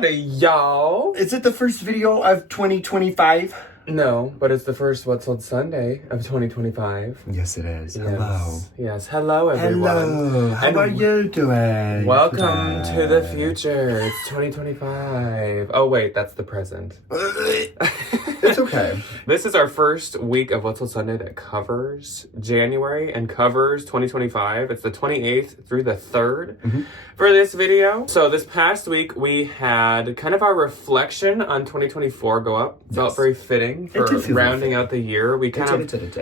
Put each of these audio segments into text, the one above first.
Howdy, y'all. Is it the first video of 2025? No, but it's the first What's Sold Sunday of 2025. Yes, it is. Yes. Hello. Yes, hello, everyone. Hello. How are you doing? Welcome to the future. It's 2025. Oh, wait, that's the present. It's okay. This is our first week of What's Sold Sunday that covers January and covers 2025. It's the 28th through the 3rd for this video. So this past week, we had kind of our reflection on 2024 go up. Felt very fitting for rounding out the year. We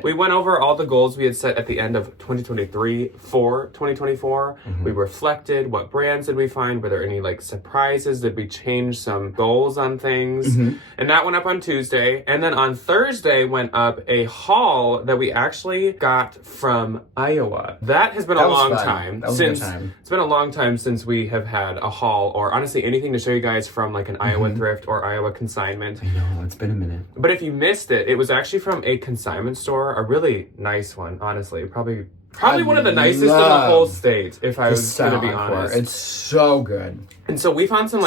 we went over all the goals we had set at the end of 2023 for 2024. We reflected, what brands did we find? Were there any like surprises? Did we change some goals on things? And that went up on Tuesday. And then on Thursday went up a haul that we actually got from Iowa. That has been a long time. It's been a long time since we have had a haul or honestly anything to show you guys from like an Iowa thrift or Iowa consignment. I know, it's been a minute. But if you missed it, it was actually from a consignment store, a really nice one, honestly. Probably one of the nicest in the whole state, if I was going to be honest. It's so good. And so we found some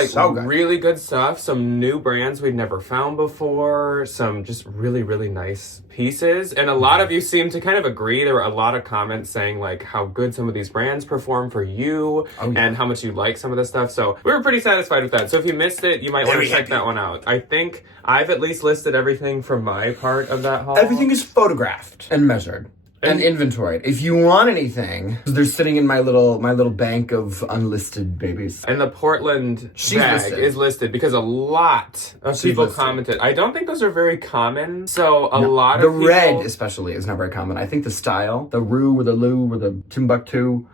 really good stuff, some new brands we'd never found before, some just really, really nice pieces. And a lot of you seem to kind of agree. There were a lot of comments saying like how good some of these brands perform for you and how much you like some of the stuff. So we were pretty satisfied with that. So if you missed it, you might want to check that one out. I think I've at least listed everything from my part of that haul. Everything is photographed and measured. And inventoried. If you want anything, they're sitting in my little bank of unlisted babies. And the Portland bag is listed because a lot of people commented. I don't think those are very common. So a lot of people... The red especially is not very common. I think the style, the Rue or the Lou or the Timbuktu,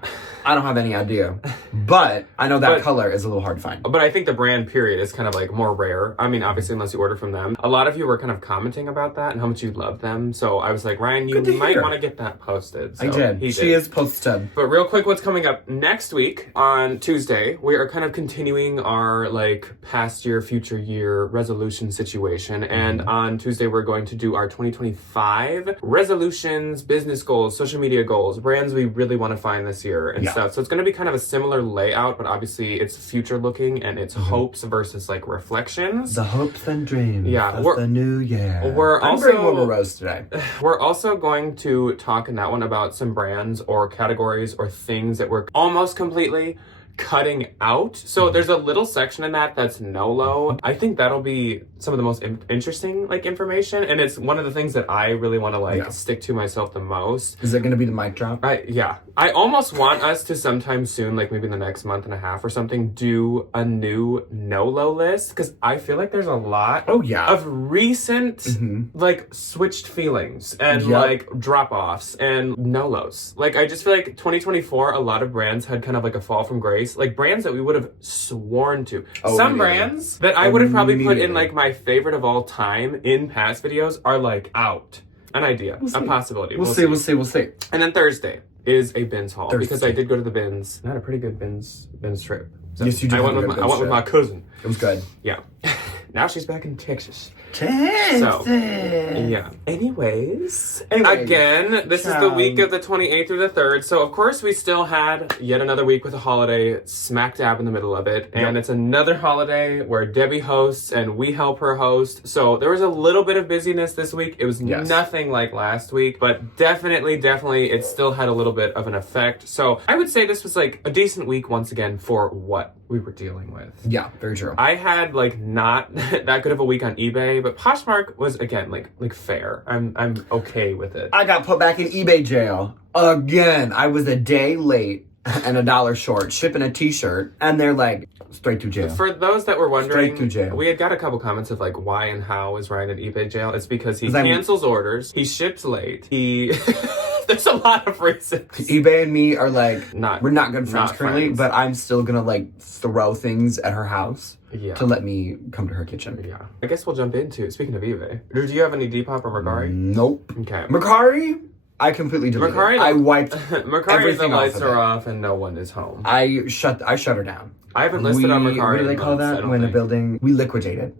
I don't have any idea. But I know that color is a little hard to find. But I think the brand period is kind of like more rare. I mean, obviously, unless you order from them. A lot of you were kind of commenting about that and how much you love them. So I was like, Ryan, you might want to get that posted. So I did. She is posted. But real quick, what's coming up next week on Tuesday, we are kind of continuing our like past year, future year resolution situation. And on Tuesday, we're going to do our 2025 resolutions, business goals, social media goals, brands we really want to find this year and stuff. So it's going to be kind of a similar layout, but obviously it's future looking and it's hopes versus like reflections. The hopes and dreams of the new year. I'm bringing Wilbur Rose today. We're also going to talk in that one about some brands or categories or things that we're almost completely cutting out. So there's a little section in that that's NOLO. I think that'll be some of the most interesting like information, and it's one of the things that I really want to like stick to myself the most. Is it going to be the mic drop? I almost want us to sometime soon, like maybe in the next month and a half or something, do a new NOLO list, because I feel like there's a lot of recent like switched feelings and like drop-offs and NOLOs. Like I just feel like 2024 a lot of brands had kind of like a fall from grace, like brands that we would have sworn to. Some brands that I would have probably put in like my favorite of all time in past videos are like out. An idea, a possibility. We'll see. And then Thursday is a bins haul because I did go to the bins. I had a pretty good bins trip. So yes, you did. I went with my cousin. It was good. Yeah. Now she's back in Texas. So, yeah. Anyways, again, this is the week of the 28th through the 3rd. So, of course, we still had yet another week with a holiday smack dab in the middle of it. And it's another holiday where Debbie hosts and we help her host. So, there was a little bit of busyness this week. It was nothing like last week, but definitely, it still had a little bit of an effect. So, I would say this was like a decent week once again for what we were dealing with. Yeah, very true. I had like not that good of a week on eBay, but Poshmark was again like fair. I'm okay with it. I got put back in eBay jail again. I was a day late and $1 short shipping a t-shirt, and they're like, straight to jail. For those that were wondering, straight to jail. We had got a couple comments of like why and how is Ryan in eBay jail. It's because he cancels orders, he ships late, he there's a lot of reasons. eBay and me are like, we're not good friends currently, but I'm still gonna like throw things at her house to let me come to her kitchen. Yeah. I guess we'll jump into, speaking of eBay, do you have any Depop or Mercari? Nope. Okay. Mercari, I completely deleted. I wiped Mercari, the lights are off and no one is home. I shut her down. I haven't listed on Mercari. What do they call that? When a building, we liquidated.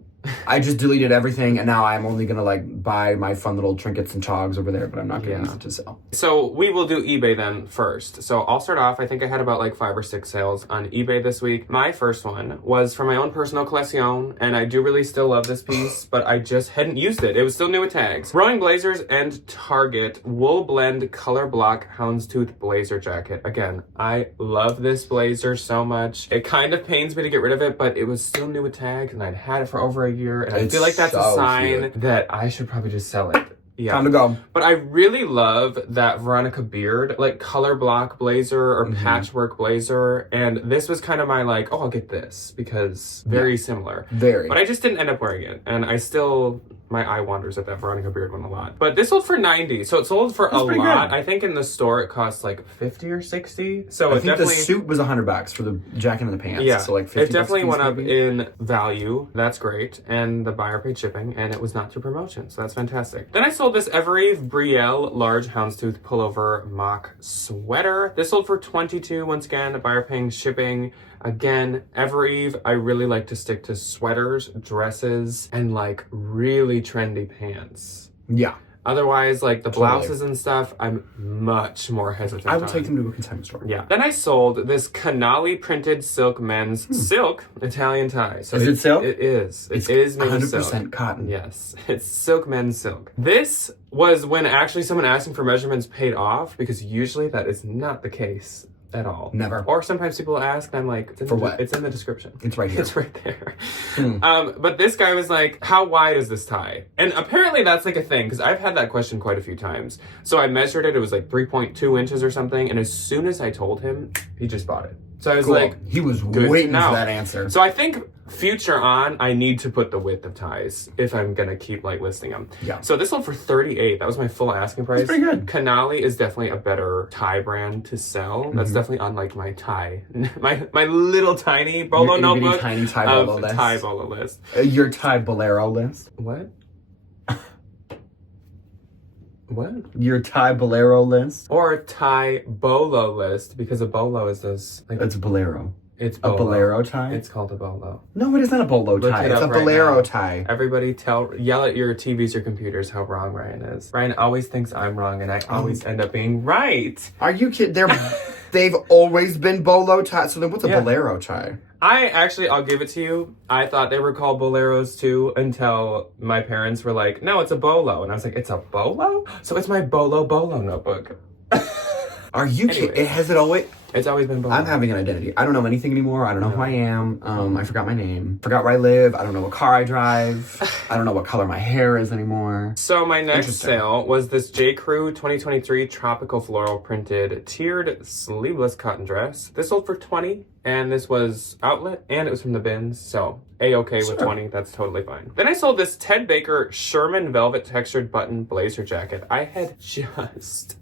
I just deleted everything, and now I'm only gonna like buy my fun little trinkets and chogs over there, but I'm not gonna use it to sell. So we will do eBay then first. So I'll start off. I think I had about like 5 or 6 sales on eBay this week. My first one was for my own personal collection, and I do really still love this piece, but I just hadn't used it. It was still new with tags. Rowing Blazers and Target Wool Blend Color Block Houndstooth Blazer Jacket. Again, I love this blazer so much. It kind of pains me to get rid of it, but it was still new with tags, and I'd had it for over a year, and I feel like that's a sign that I should probably just sell it. Yeah. Time to go. But I really love that Veronica Beard, like color block blazer or patchwork blazer. And this was kind of my like, oh, I'll get this because very similar. Very. But I just didn't end up wearing it. And I still, my eye wanders at that Veronica Beard one a lot. But this sold for $90. So it sold for a lot. Good. I think in the store it cost like $50 or $60. So I think the suit was $100 for the jacket and the pants. Yeah. So like $50. It definitely went up in value. That's great. And the buyer paid shipping and it was not through promotion. So that's fantastic. Then I sold this Evereve Brielle large houndstooth pullover mock sweater. This sold for $22. Once again, buyer paying shipping. Again, Evereve, I really like to stick to sweaters, dresses, and like really trendy pants. Yeah. Otherwise, like the blouses and stuff, I'm much more hesitant I would take them to a consignment store. Yeah. Then I sold this Canali printed silk men's silk Italian tie. So is it silk? It is. It is made of silk. 100% cotton. Yes. It's silk men's silk. This was when actually someone asking for measurements paid off, because usually that is not the case at all. Never. Or sometimes people ask, and I'm like, for what? It's in the description. It's right here. It's right there. But this guy was like, how wide is this tie? And apparently that's like a thing, because I've had that question quite a few times. So I measured it. It was like 3.2 inches or something. And as soon as I told him, he just bought it. So I was like, he was waiting for that answer. So I think future on, I need to put the width of ties if I'm going to keep like listing them. Yeah. So this one for $38. That was my full asking price. That's pretty good. Canali is definitely a better tie brand to sell. That's definitely unlike my tie. my little tiny bolo notebook tiny tie bolo list. Tie bolo list. Your tie bolero list. What? What? Your tie bolero list? Or a tie bolo list, because a bolo is those... Like, it's a bolero. It's bolo. A bolero tie? It's called a bolo. No, it is not a bolo tie. It's a bolero tie. Everybody yell at your TVs or computers how wrong Ryan is. Ryan always thinks I'm wrong, and I always end up being right. Are you kidding? They've always been bolo ties. So then what's a bolero tie? I'll give it to you. I thought they were called boleros too until my parents were like, no, it's a bolo. And I was like, it's a bolo? So it's my bolo notebook. Are you kidding? Has it always... It's always been bolo. I'm having an identity. I don't know anything anymore. I don't know who I am. I forgot my name. Forgot where I live. I don't know what car I drive. I don't know what color my hair is anymore. So my next sale was this J. Crew 2023 tropical floral printed tiered sleeveless cotton dress. This sold for $20, and this was outlet, and it was from the bins. So A-okay with 20. That's totally fine. Then I sold this Ted Baker Sherman velvet textured button blazer jacket. I had just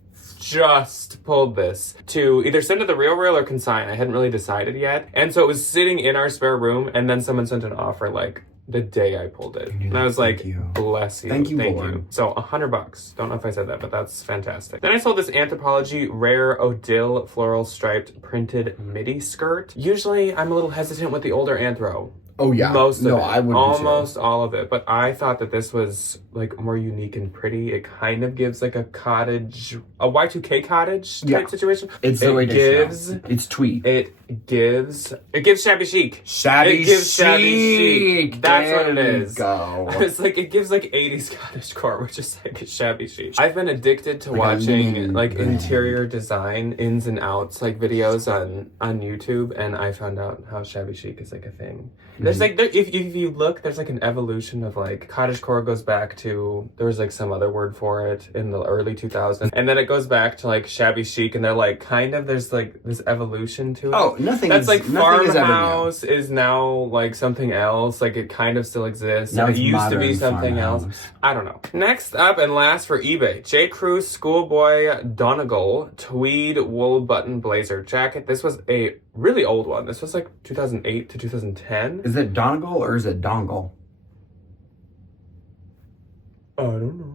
pulled this to either send to the Real or consign. I hadn't really decided yet. And so it was sitting in our spare room, and then someone sent an offer like the day I pulled it. And I was like, bless you. Thank you. So $100. Don't know if I said that, but that's fantastic. Then I sold this Anthropologie Rare Odile floral striped printed midi skirt. Usually I'm a little hesitant with the older Anthro. Oh yeah. Most of it. I would almost all of it. But I thought that this was like more unique and pretty. It kind of gives like a Y2K cottage type situation. It's the way it gives. It's tweed. It gives shabby chic. Shabby chic. Shabby chic. That's what it is. Go. It's like it gives like 80s cottagecore, which is like a shabby chic. I've been addicted to watching like interior design ins and outs like videos on YouTube, and I found out how shabby chic is like a thing. There's like, if you look, there's like an evolution of like, cottagecore goes back to, there was like some other word for it in the early 2000s. And then it goes back to like shabby chic, and they're like, there's like this evolution to it. Oh, nothing That's like farmhouse is now like something else. Like it kind of still exists. Now it used to be something else. I don't know. Next up and last for eBay, J. Crew Schoolboy Donegal tweed wool button blazer jacket. This was a really old one. This was like 2008 to 2010. Is it Donegal or is it dongle? I don't know.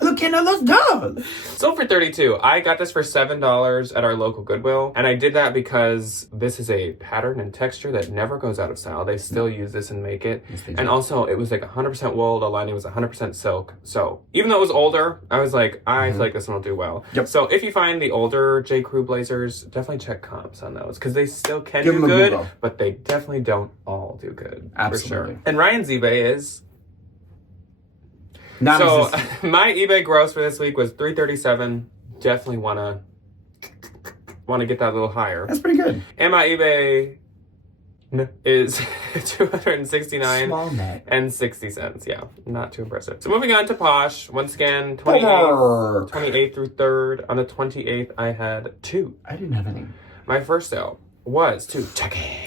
Look can't know those does? Sold for $32. I got this for $7 at our local Goodwill. And I did that because this is a pattern and texture that never goes out of style. They still use this and make it. Yes, they do. And also, it was like 100% wool. The lining was 100% silk. So even though it was older, I was like, I feel like this one will do well. Yep. So if you find the older J. Crew blazers, definitely check comps on those because they still can Give do them a good, Google. but they definitely don't all do good. Absolutely. For sure. And Ryan's eBay is... Not So existent. my eBay gross for this week was $337. Definitely wanna get that a little higher. That's pretty good. And my eBay is $269 Small net. and 60 cents. Yeah, not too impressive. So moving on to Posh. Once again, 28th through 3rd. On the 28th, I had 2. I didn't have any. My first sale was to Jackie.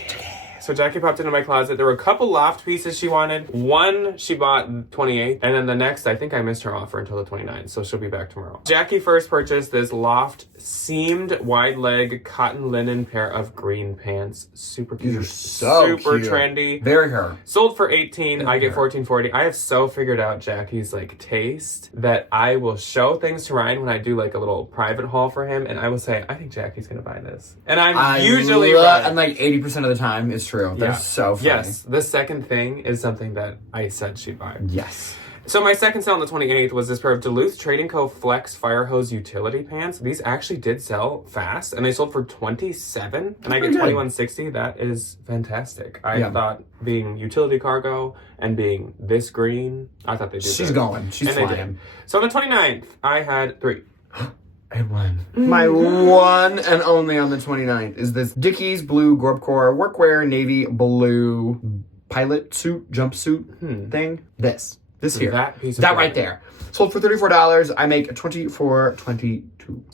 So Jackie popped into my closet. There were a couple loft pieces she wanted. One she bought 28th, and then the next, I think I missed her offer until the 29th, so she'll be back tomorrow. Jackie first purchased this loft seamed wide leg cotton linen pair of green pants. Super cute. These are so super cute. trendy. Very her. Sold for $18. I get $14.40. I have so figured out Jackie's like taste that I will show things to Ryan when I do like a little private haul for him, and I will say, I think Jackie's gonna buy this, and I'm usually right. And like 80% of the time, it's true. They're so funny. Yes, the second thing is something that I said she'd buy. Yes. So my second sale on the 28th was this pair of Duluth Trading Co. Flex Fire Hose utility pants. These actually did sell fast, and they sold for $27, and I get $21.60. That is fantastic. I thought being utility cargo and being this green, I thought they did. She's going. She's flying. So on the 29th, I had 3. I won. My one and only on the 29th is this Dickies blue Gorbcore workwear navy blue pilot suit, jumpsuit thing. This here. That piece of that right there. Sold for $34. I make $24.22.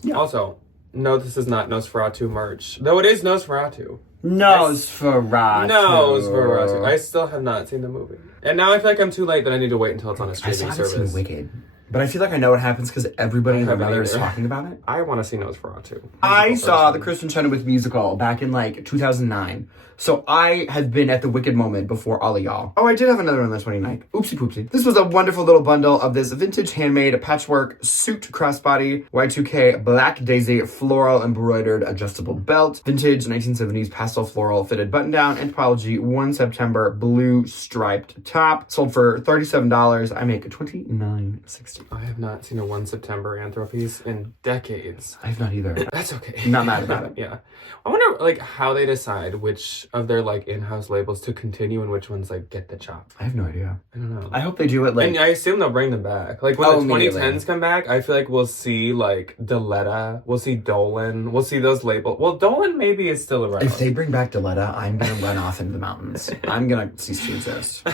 Yeah. Also, no, this is not Nosferatu merch. Though it is Nosferatu. Nosferatu. Nosferatu. I still have not seen the movie. And now I feel like I'm too late that I need to wait until it's on a I streaming still haven't service. seen Wicked. But I feel like I know what happens because everybody and their haven't mother is either. talking about it. I want to see Nosferatu. I saw the Kristen Chenoweth musical back in like 2009. So I had been at the Wicked moment before all of y'all. Oh, I did have another one on the 29th. Oopsie poopsie. This was a wonderful little bundle of this vintage handmade patchwork suit crossbody Y2K black daisy floral embroidered adjustable belt, vintage 1970s pastel floral fitted button down, Anthropology 1 September blue striped top. Sold for $37. I make $29.60. I have not seen a 1 September Anthro piece in decades. I have not either. That's okay. Not mad about it. Yeah. I wonder like how they decide which of their like in-house labels to continue and which ones like get the chop. I have no idea. I don't know. I hope they do it like... And I assume they'll bring them back. Like when the immediately. 2010s come back, I feel like we'll see like Deletta, we'll see Dolan, we'll see those labels. Well, Dolan maybe is still around. If they bring back Deletta, I'm gonna run off into the mountains. I'm gonna cease to exist.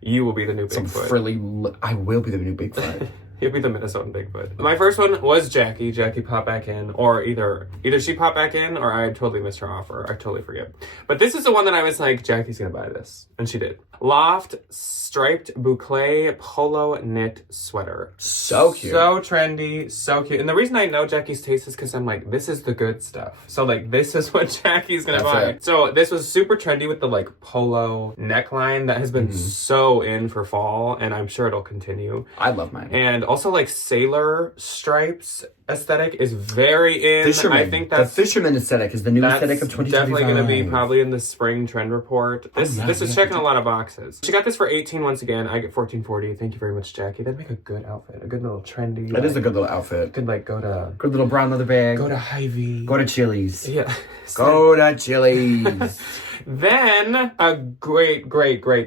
You will be the new Some Bigfoot. frilly... I will be the new Bigfoot. He'll be the Minnesotan Bigfoot. My first one was Jackie. Jackie popped back in, or either she popped back in, or I totally missed her offer. I totally forget. But this is the one that I was like, Jackie's gonna buy this, and she did. Loft striped boucle polo knit sweater. So cute. So trendy, so cute. And the reason I know Jackie's taste is because I'm like, this is the good stuff. So like, this is what Jackie's gonna buy. it. So this was super trendy with the like polo neckline that has been so in for fall, and I'm sure it'll continue. I love mine. And also like sailor stripes aesthetic is very in. Fisherman. I think that's the fisherman aesthetic is the new aesthetic of 2025. definitely going to be probably in the spring trend report. This is checking a lot of boxes. She got this for $18 once again. I get $14.40. Thank you very much, Jackie. That'd make a good outfit. A good little trendy. That is a good little outfit. Could like go to Good little brown leather bag. go to Hy-Vee. Go to Chili's. Yeah. Go to Chili's. Then a great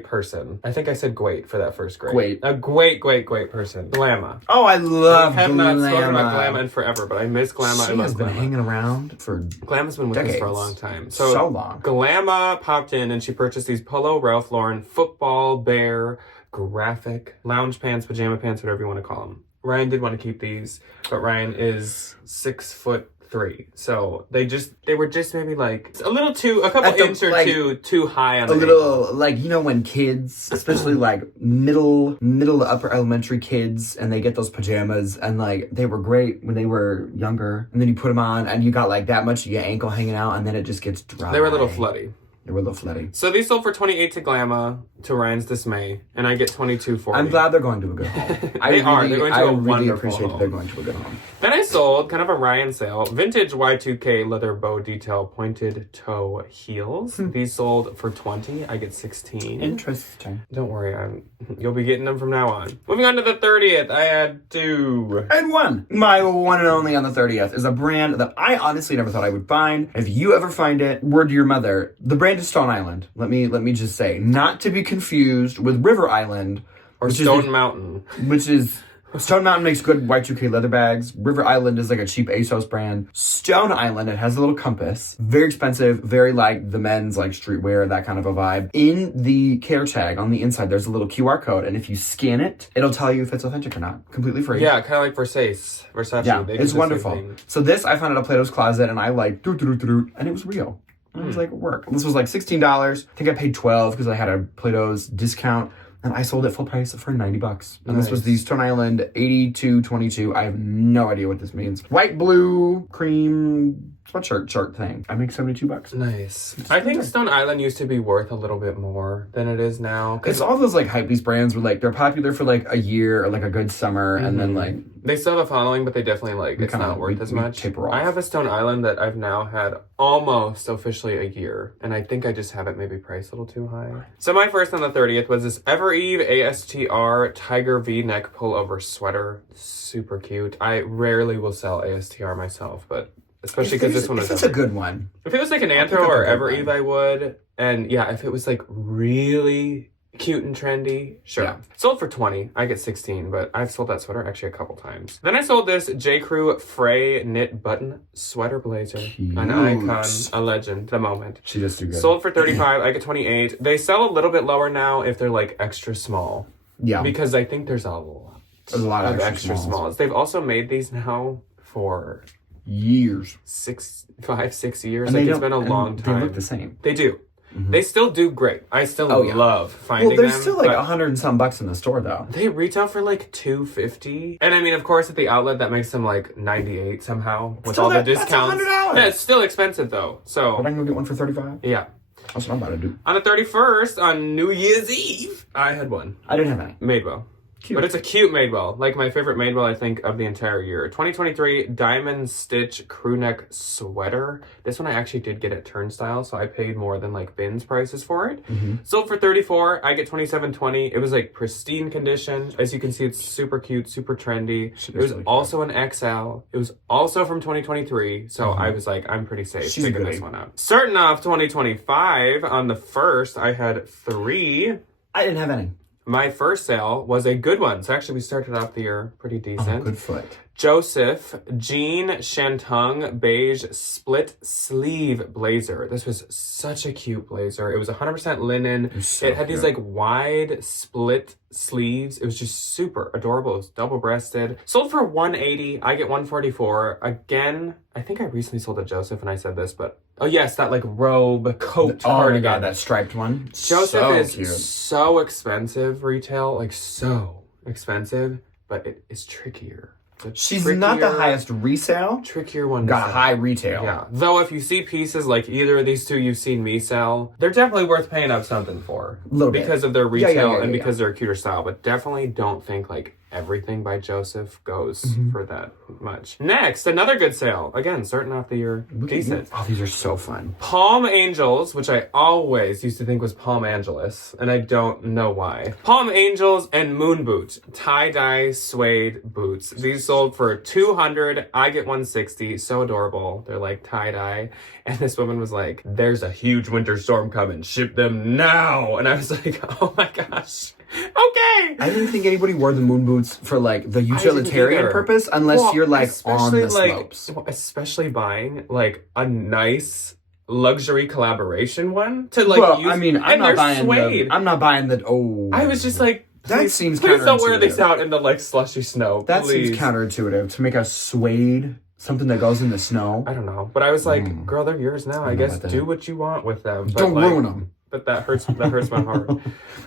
person. I think I said great for that first great. Great. A great person. Glamma. Oh, I love I have not spoken about Glamma. Glamma in forever, but I miss Glamma. She I love has been Glamma. hanging around for Glamma's been with us for a decades. long time. So long. Glamma popped in and she purchased these Polo Ralph Lauren football bear graphic lounge pants, pajama pants, whatever you want to call them. Ryan did want to keep these, but Ryan is 6'3". So they were just maybe like a couple inches or like, too high on the a little like, you know, when kids, especially like middle to upper elementary kids, and they get those pajamas, and like they were great when they were younger, and then you put them on and you got like that much of your ankle hanging out, and then it just gets dry. They were a little floody. They were a little flirty. So these sold for $28 to Glamour, to Ryan's dismay, and I get $22.40. I'm glad they're going to a good home. They're going to a really wonderful appreciate home. that they're going to a good home. Then I sold, kind of a Ryan sale, vintage Y2K leather bow detail pointed toe heels. These sold for $20. I get $16. Interesting. Don't worry, you'll be getting them from now on. Moving on to the 30th, I had 2. And 1. My one and only on the 30th is a brand that I honestly never thought I would find. If you ever find it, word to your mother. The brand is Stone Island. Let me just say, not to be confused with River Island Or Stone Mountain. Which is Stone Mountain makes good Y2K leather bags. River Island is like a cheap ASOS brand. Stone Island, it has a little compass. Very expensive, very like the men's like streetwear, that kind of a vibe. In the care tag on the inside, there's a little QR code, and if you scan it, it'll tell you if it's authentic or not. Completely free. Yeah, kind of like Versace. Yeah, They do it's the wonderful. same thing. So this I found at a Plato's Closet, and I like and it was real. And I was like, work. This was like $16. I think I paid $12 because I had a Plato's discount. And I sold it full price for $90. And this was the Stone Island 8222. I have no idea what this means. White, blue, cream sweatshirt thing. I make $72. Nice. I think Stone Island used to be worth a little bit more than it is now. It's all those like hypebeast brands where like they're popular for like a year or like a good summer, and then like they still have a following, but they definitely like it's not worth as much. Taper off. I have a Stone Island that I've now had almost officially a year, and I think I just have it maybe priced a little too high. So my first on the 30th was this Ever Eve ASTR Tiger V-neck pullover sweater. Super cute. I rarely will sell ASTR myself, but especially because this one is. It's a good one. If it was like an Anthro or Ever Eve, I would. And yeah, if it was like really cute and trendy, sure. Yeah. Sold for $20. I get $16, but I've sold that sweater actually a couple times. Then I sold this J. Crew Frey knit button sweater blazer. Cute. An icon, a legend, the moment. She does do good. Sold for $35. I get $28. They sell a little bit lower now if they're like extra small. Yeah. Because I think there's a lot of extra smalls. They've also made these now for years. 5, 6 years. And like it's been a long time. They look the same. They do. They still do great. I still love finding them. Well, there's still like $100 and some in the store though. They retail for like $250. And I mean, of course, at the outlet that makes them like $98 somehow with all the discounts. That's $100. Yeah, it's still expensive though. So but I can go get one for $35. Yeah. That's what I'm about to do. On the 31st, on New Year's Eve, I had one. I didn't have any. Madewell. Cute. But it's a cute Madewell. Like my favorite Madewell, I think, of the entire year. 2023 Diamond Stitch Crew Neck Sweater. This one I actually did get at Turnstile, so I paid more than like bins prices for it. Sold for $34. I get $27.20. It was like pristine condition. As you can see, it's super cute, super trendy. It was really also an XL. It was also from 2023, so I was like, I'm pretty safe picking this one up. Starting off 2025, on the 1st, I had 3. I didn't have any. My first sale was a good one. So actually we started off the year pretty decent. Oh, good foot. Joseph Jean Shantung beige split sleeve blazer. This was such a cute blazer. It was 100% linen. It had these like wide split sleeves. It was just super adorable. It was double-breasted. Sold for $180. I get $144. Again, I think I recently sold a Joseph and I said this, but oh yes, that like robe coat. Oh my god, that striped one. Joseph is so expensive retail, like so expensive, but it is trickier. She's not the highest resale. Trickier one. Got a high retail. Yeah. Though if you see pieces like either of these two you've seen me sell, they're definitely worth paying up something for. A little bit. Because of their retail and because they're a cuter style. But definitely don't think like everything by Joseph goes for that much. Next, another good sale. Again, starting off the year decent. Oh, these are so fun. Palm Angels, which I always used to think was Palm Angeles, and I don't know why. Palm Angels and Moon Boots, tie-dye suede boots. These sold for $200. I get $160. So adorable. They're like tie-dye. And this woman was like, there's a huge winter storm coming. Ship them now. And I was like, oh my gosh. Okay. I didn't think anybody wore the moon boots for like the utilitarian purpose unless you're like on the slopes. Especially buying like a nice luxury collaboration one to like use. I mean, I'm not buying the I was just like, that seems counterintuitive. Please don't wear these out in the like slushy snow. That seems counterintuitive to make a suede something that goes in the snow. I don't know, but I was like, girl, they're yours now. I guess do what you want with them. But don't ruin them. but that hurts my heart.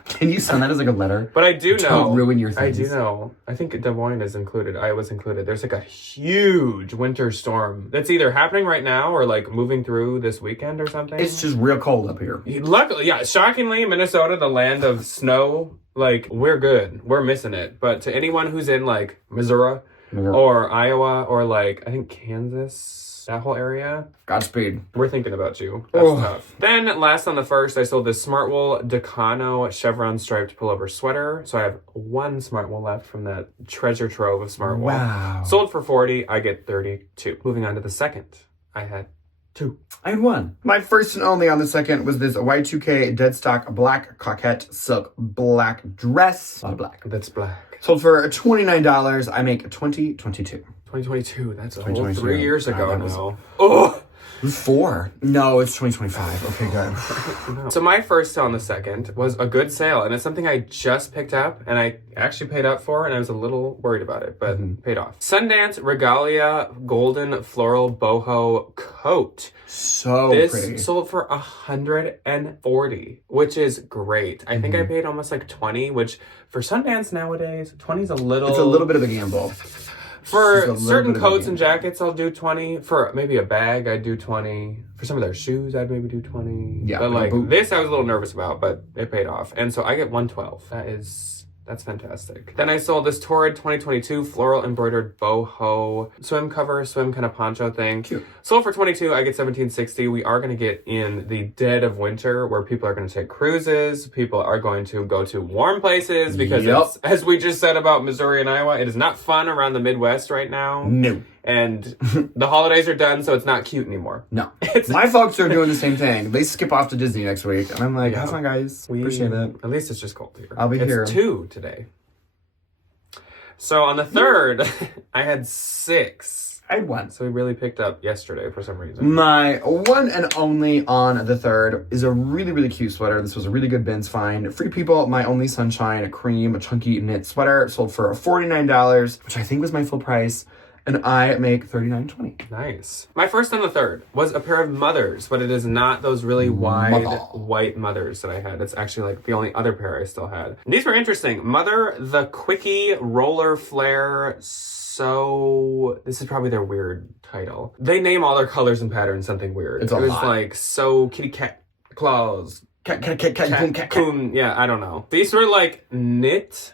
Can you send that as like a letter? But I do know. Don't ruin your I things. do know. I think Des Moines is included. Iowa's included. There's like a huge winter storm that's either happening right now or like moving through this weekend or something. It's just real cold up here. Luckily, yeah, shockingly, Minnesota, the land of snow, like, we're good. We're missing it. But to anyone who's in, like, Missouri or Iowa or, like, I think Kansas, that whole area, Godspeed. we're thinking about you. That's tough. Then, last on the first, I sold this Smartwool Decano chevron striped pullover sweater. So I have one Smartwool left from that treasure trove of Smartwool. Wow. Sold for $40, I get $32. Moving on to the second, I had 2. I had 1. My first and only on the second was this Y2K dead stock black coquette silk black dress. A lot of black. That's black. Sold for $29. I make $22. 2022, that's a whole 2022. 3 years ago That was- now. Oh! 4? No, it's 2025. Okay, good. So my first sale on the second was a good sale, and it's something I just picked up, and I actually paid up for, and I was a little worried about it, but paid off. Sundance Regalia Golden Floral Boho Coat. So This pretty. sold for $140, which is great. I think I paid almost like $20, which for Sundance nowadays, $20 is a little... It's a little bit of a gamble. For certain coats and jackets, I'll do 20. For maybe a bag, I'd do 20. For some of their shoes, I'd maybe do 20. Yeah, But like boot. this, I was a little nervous about, but it paid off. And so I get 112. That's fantastic. Then I sold this Torrid 2022 floral embroidered boho swim cover, swim kind of poncho thing. Cute. Sold for 22. I get 1760. We are going to get in the dead of winter where people are going to take cruises. People are going to go to warm places because it's, as we just said about Missouri and Iowa, it is not fun around the Midwest right now. No. And the holidays are done, so it's not cute anymore. No. My folks are doing the same thing. They skip off to Disney next week. And I'm like, have fun, guys. Appreciate it. At least it's just cold here. I'll be here. It's 2 today. So on the third, I had 6. I had 1. So we really picked up yesterday for some reason. My one and only on the third is a really, really cute sweater. This was a really good bins find. Free People, My Only Sunshine, a cream, a chunky knit sweater. Sold for $49, which I think was my full price. And I make $39.20. Nice. My first on the third was a pair of Mothers, but it is not those really wide white Mothers that I had. It's actually like the only other pair I still had. And these were interesting. Mother, the Quickie Roller Flare. So this is probably their weird title. They name all their colors and patterns something weird. It's a was lot. Like So Kitty Cat Claws. Cat. Coon. Yeah, I don't know. These were like knit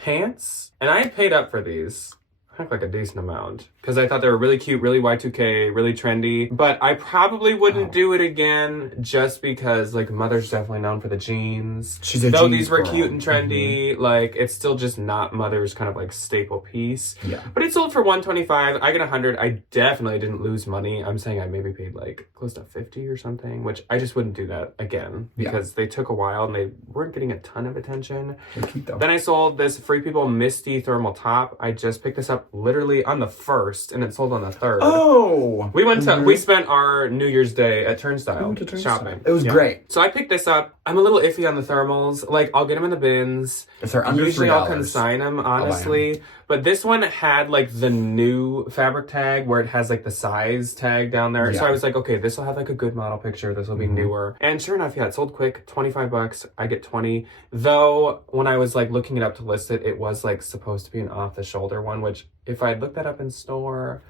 pants, and I paid up for these. I think like a decent amount because I thought they were really cute, really Y2K, really trendy. But I probably wouldn't do it again just because like Mother's definitely known for the jeans. She's a Though jeans these were girl. cute and trendy, like it's still just not Mother's kind of like staple piece. Yeah. But it sold for $125. I get $100. I definitely didn't lose money. I'm saying I maybe paid like close to $50 or something, which I just wouldn't do that again because they took a while and they weren't getting a ton of attention. They're cute though. Then I sold this Free People Misty thermal top. I just picked this up literally on the 1st and it sold on the 3rd. Oh! We went to, we spent our New Year's Day at Turnstile shopping. It was great. So I picked this up. I'm a little iffy on the thermals. Like, I'll get them in the bins. If they're under Usually $3, I'll consign them, honestly. But this one had, like, the new fabric tag where it has, like, the size tag down there. So I was like, okay, this will have, like, a good model picture. This will be newer. And sure enough, it sold quick. $25. I get 20. Though, when I was, like, looking it up to list it, it was, like, supposed to be an off-the-shoulder one, which if I had looked that up in store,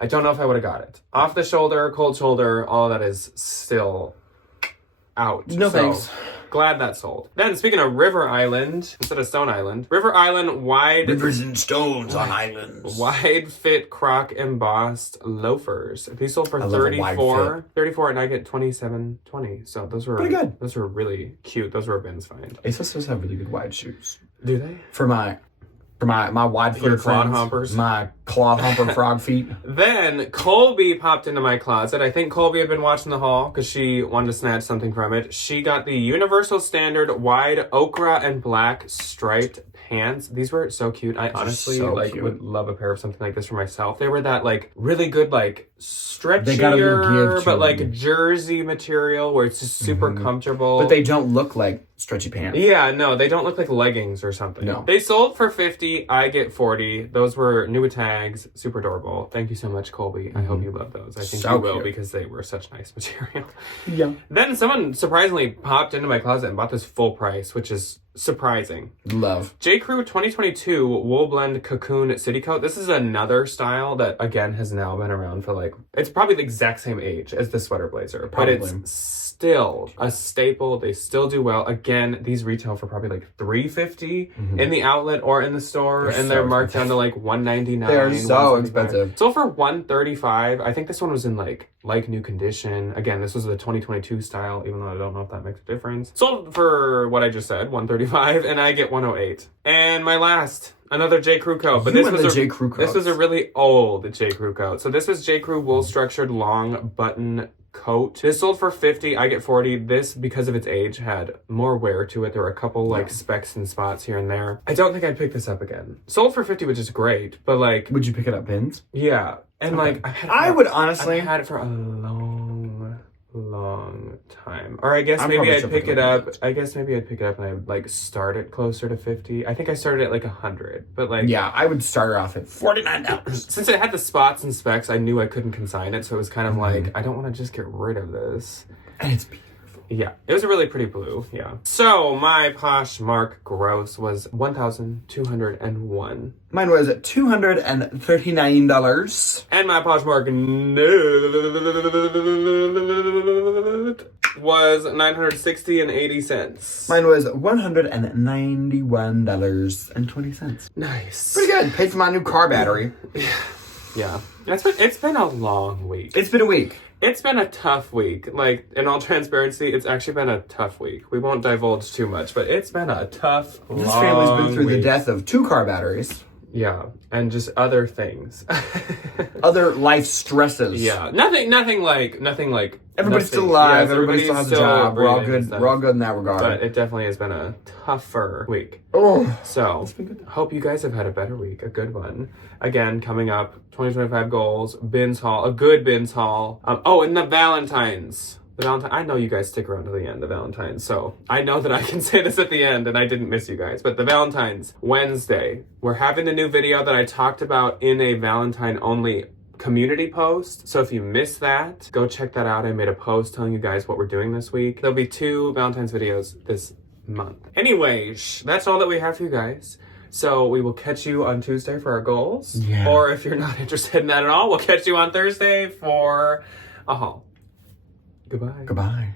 I don't know if I would have got it. Off-the-shoulder, cold shoulder, all of that is still out. No thanks. Glad that sold. Then, speaking of River Island, instead of Stone Island, River Island wide... Rivers and stones on islands. Wide fit croc embossed loafers. These sold for I love a wide $34. $34 and I get $27.20. So those were pretty good. Those were really cute. Those were a bins find. ASOS does have really good wide shoes. Do they? For my wide footed clod friends, humpers. my cloth humper frog feet. Then Colby popped into my closet. I think Colby had been watching the haul because she wanted to snatch something from it. She got the Universal Standard wide ochre and black striped pants. These were so cute. I honestly so like cute. would love a pair of something like this for myself. They were that like really good like stretchier, got a little give to but like them. jersey material where it's just super comfortable. But they don't look like stretchy pants. Yeah, no, they don't look like leggings or something. No. They sold for $50. I get $40. Those were new tags. Super adorable. Thank you so much, Colby. I hope you love those. I think So you will cute. because they were such nice material. Yeah. Then someone surprisingly popped into my closet and bought this full price, which is surprising. Love. J. Crew 2022 Wool Blend Cocoon City Coat. This is another style that, again, has now been around for like, it's probably the exact same age as the sweater blazer. Probably. But it's still a staple. They still do well. Again, these retail for probably like $350 in the outlet or in the store. They're and so they're marked down to like $199. They are so $175. expensive. Sold for $135. I think this one was in like new condition. Again, this was the 2022 style, even though I don't know if that makes a difference. Sold for what I just said, $135, and I get $108. And my last, another J. Crew coat, but You this and was the J. Crew coats. this was a really old J. Crew coat. So this was J. Crew wool structured long button coat. This sold for $50. I get $40. This, because of its age, had more wear to it. There were a couple like specks and spots here and there. I don't think I'd pick this up again. Sold for $50, which is great, but like, Would you pick it up, Pins? yeah. And like, I would honestly. I've had it for a long time. Or I guess I'm maybe probably I'd still pick picking it it up. I guess maybe I'd pick it up and I'd like start it closer to 50. I think I started at like 100. But like, Yeah, I would start her off at $49. since it had the spots and specks, I knew I couldn't consign it. So it was kind of like, I don't want to just get rid of this. And it's beautiful. Yeah, it was a really pretty blue. Yeah. So my Poshmark gross was $1,201. Mine was $239. And my Poshmark net was $960.80. Mine was $191.20. Nice. Pretty good. Paid for my new car battery. Yeah. It's been a long week. It's been a week. It's been a tough week. Like, in all transparency, it's actually been a tough week. We won't divulge too much, but it's been a tough, This family's been through the week. death of 2 car batteries. Yeah, and just other things. Other life stresses. Yeah, nothing like. Everybody's still alive. Everybody still has a job. We're all good. We're all good in that regard. But it definitely has been a tougher week. Oh, So, hope you guys have had a better week, a good one. Again, coming up, 2025 goals, bins haul, a good bins haul. And the Valentines. I know you guys stick around to the end, the Valentines, so I know that I can say this at the end and I didn't miss you guys. But the Valentines, Wednesday, we're having the new video that I talked about in a Valentine-only community post. So if you missed that, go check that out. I made a post telling you guys what we're doing this week. There'll be 2 Valentine's videos this month. Anyways, that's all that we have for you guys. So we will catch you on Tuesday for our goals. Yeah. Or if you're not interested in that at all, we'll catch you on Thursday for a haul. Goodbye. goodbye.